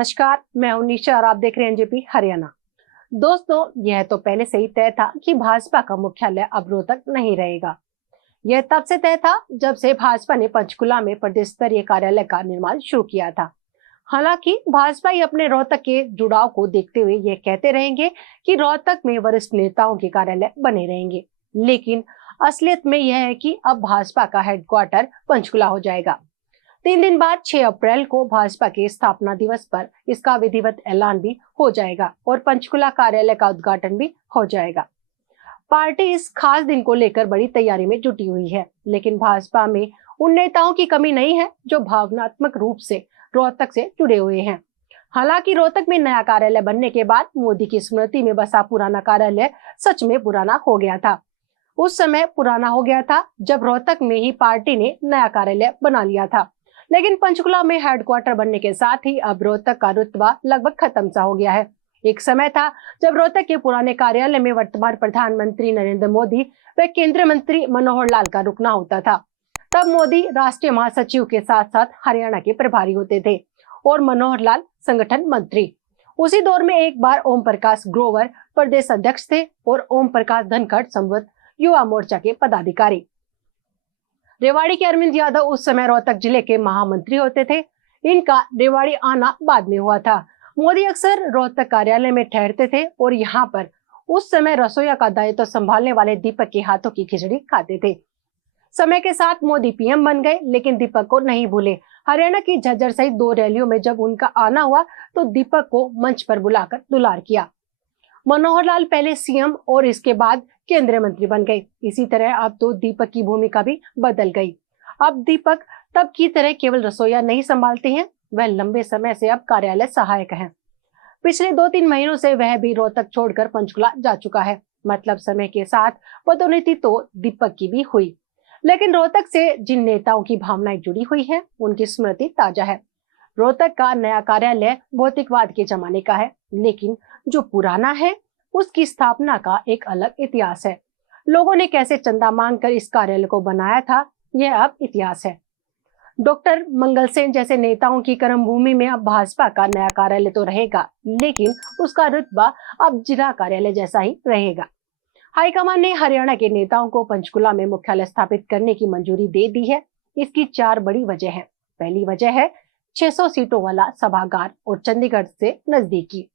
नमस्कार, मैं हूं निशा और आप देख रहे हैं एनजेपी हरियाणा। दोस्तों, यह तो पहले से ही तय था कि भाजपा का मुख्यालय अब रोहतक नहीं रहेगा। यह तब से तय था जब से भाजपा ने पंचकुला में प्रदेश स्तरीय कार्यालय का निर्माण शुरू किया था। हालांकि भाजपा ही अपने रोहतक के जुड़ाव को देखते हुए यह कहते रहेंगे कि रोहतक में वरिष्ठ नेताओं के कार्यालय बने रहेंगे, लेकिन असलियत में यह है कि अब भाजपा का हेडक्वार्टर पंचकुला हो जाएगा। 3 दिन बाद 6 अप्रैल को भाजपा के स्थापना दिवस पर इसका विधिवत ऐलान भी हो जाएगा और पंचकुला कार्यालय का उद्घाटन भी हो जाएगा। पार्टी इस खास दिन को लेकर बड़ी तैयारी में जुटी हुई है, लेकिन भाजपा में उन नेताओं की कमी नहीं है जो भावनात्मक रूप से रोहतक से जुड़े हुए हैं। हालांकि रोहतक में नया कार्यालय बनने के बाद मोदी की स्मृति में बसा पुराना कार्यालय सच में पुराना हो गया था। उस समय पुराना हो गया था जब रोहतक में ही पार्टी ने नया कार्यालय बना लिया था, लेकिन पंचकुला में हेडक्वार्टर बनने के साथ ही अब रोहतक का रुतबा लगभग खत्म सा हो गया है। एक समय था जब रोहतक के पुराने कार्यालय में वर्तमान प्रधानमंत्री नरेंद्र मोदी व केंद्रीय मंत्री मनोहर लाल का रुकना होता था। तब मोदी राष्ट्रीय महासचिव के साथ साथ हरियाणा के प्रभारी होते थे और मनोहर लाल संगठन मंत्री। उसी दौर में एक बार ओम प्रकाश ग्रोवर प्रदेश अध्यक्ष थे और ओम प्रकाश धनखड़ संवत युवा मोर्चा के पदाधिकारी। रेवाड़ी के अरविंद यादव उस समय रोहतक जिले के महामंत्री होते थे। इनका रेवाड़ी आना बाद में हुआ था। मोदी अक्सर रोहतक कार्यालय में ठहरते थे और यहाँ पर उस समय रसोईया का दायित्व संभालने वाले दीपक के हाथों की खिचड़ी खाते थे। समय के साथ मोदी पीएम बन गए, लेकिन दीपक को नहीं भूले। हरियाणा की झज्जर सहित 2 रैलियों में जब उनका आना हुआ तो दीपक को मंच पर बुलाकर दुलार किया। मनोहर लाल पहले सीएम और इसके बाद केंद्रीय मंत्री बन गए। इसी तरह अब तो दीपक की भूमिका भी बदल गई। अब दीपक तब की तरह केवल रसोईया नहीं संभालते हैं, वह लंबे समय से अब कार्यालय सहायक हैं। पिछले 2-3 महीनों से वह भी रोहतक छोड़कर पंचकुला जा चुका है। मतलब समय के साथ पदोन्नति तो दीपक की भी हुई, लेकिन रोहतक से जिन नेताओं की भावनाएं जुड़ी हुई है उनकी स्मृति ताजा है। रोहतक का नया कार्यालय भौतिकवाद के जमाने का है, लेकिन जो पुराना है उसकी स्थापना का एक अलग इतिहास है। लोगों ने कैसे चंदा मांगकर इस कार्यालय को बनाया था, यह अब इतिहास है। डॉक्टर मंगल सेन जैसे नेताओं की कर्मभूमि में अब भाजपा का नया कार्यालय तो रहेगा, लेकिन उसका रुतबा अब जिला कार्यालय जैसा ही रहेगा। हाईकमान ने हरियाणा के नेताओं को पंचकुला में मुख्यालय स्थापित करने की मंजूरी दे दी है। इसकी 4 बड़ी वजह है। पहली वजह है 600 सीटों वाला सभागार और चंडीगढ़ से नजदीकी।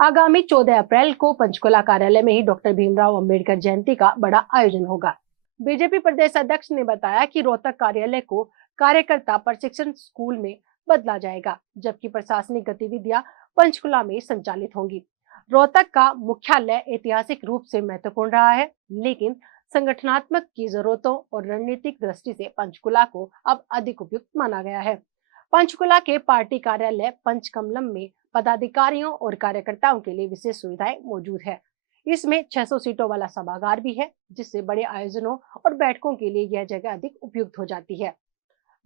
आगामी 14 अप्रैल को पंचकुला कार्यालय में ही डॉक्टर भीमराव अंबेडकर जयंती का बड़ा आयोजन होगा। बीजेपी प्रदेश अध्यक्ष ने बताया कि रोहतक कार्यालय को कार्यकर्ता प्रशिक्षण स्कूल में बदला जाएगा, जबकि प्रशासनिक गतिविधियां पंचकुला में संचालित होंगी। रोहतक का मुख्यालय ऐतिहासिक रूप से महत्वपूर्ण रहा है, लेकिन संगठनात्मक की जरूरतों और रणनीतिक दृष्टि से पंचकुला को अब अधिक उपयुक्त माना गया है। पंचकुला के पार्टी कार्यालय पंचकमलम में पदाधिकारियों और कार्यकर्ताओं के लिए विशेष सुविधाएं मौजूद है। इसमें 600 सीटों वाला सभागार भी है, जिससे बड़े आयोजनों और बैठकों के लिए यह जगह अधिक उपयुक्त हो जाती है।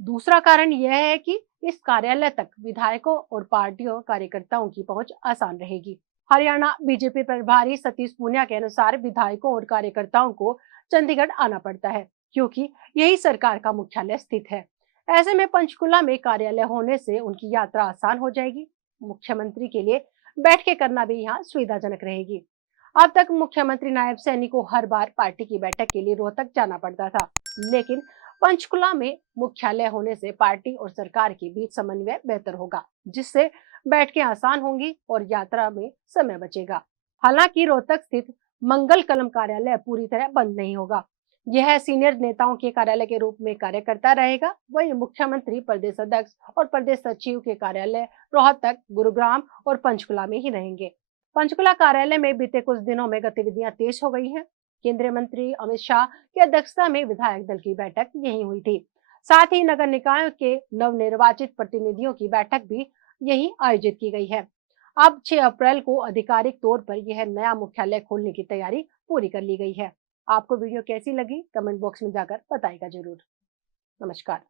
दूसरा कारण यह है कि इस कार्यालय तक विधायकों और पार्टियों कार्यकर्ताओं की पहुंच आसान रहेगी। हरियाणा बीजेपी प्रभारी सतीश पूनिया के अनुसार विधायकों और कार्यकर्ताओं को चंडीगढ़ आना पड़ता है, क्योंकि यही सरकार का मुख्यालय स्थित है। ऐसे में पंचकुला में कार्यालय होने से उनकी यात्रा आसान हो जाएगी। मुख्यमंत्री के लिए बैठकें करना भी यहाँ सुविधाजनक रहेगी। अब तक मुख्यमंत्री नायब सैनी को हर बार पार्टी की बैठक के लिए रोहतक जाना पड़ता था, लेकिन पंचकुला में मुख्यालय होने से पार्टी और सरकार के बीच समन्वय बेहतर होगा, जिससे बैठकें आसान होंगी और यात्रा में समय बचेगा। हालांकि रोहतक स्थित मंगल कलम कार्यालय पूरी तरह बंद नहीं होगा। यह सीनियर नेताओं के कार्यालय के रूप में कार्य करता रहेगा। वही मुख्यमंत्री, प्रदेश अध्यक्ष और प्रदेश सचिव के कार्यालय रोहतक, गुरुग्राम और पंचकुला में ही रहेंगे। पंचकुला कार्यालय में बीते कुछ दिनों में गतिविधियां तेज हो गई हैं। केंद्रीय मंत्री अमित शाह की अध्यक्षता में विधायक दल की बैठक यहीं हुई थी। साथ ही नगर निकायों के नवनिर्वाचित प्रतिनिधियों की बैठक भी यहीं आयोजित की गई है। अब 6 अप्रैल को आधिकारिक तौर पर यह नया मुख्यालय खोलने की तैयारी पूरी कर ली गई है। आपको वीडियो कैसी लगी कमेंट बॉक्स में जाकर बताइएगा जरूर। नमस्कार।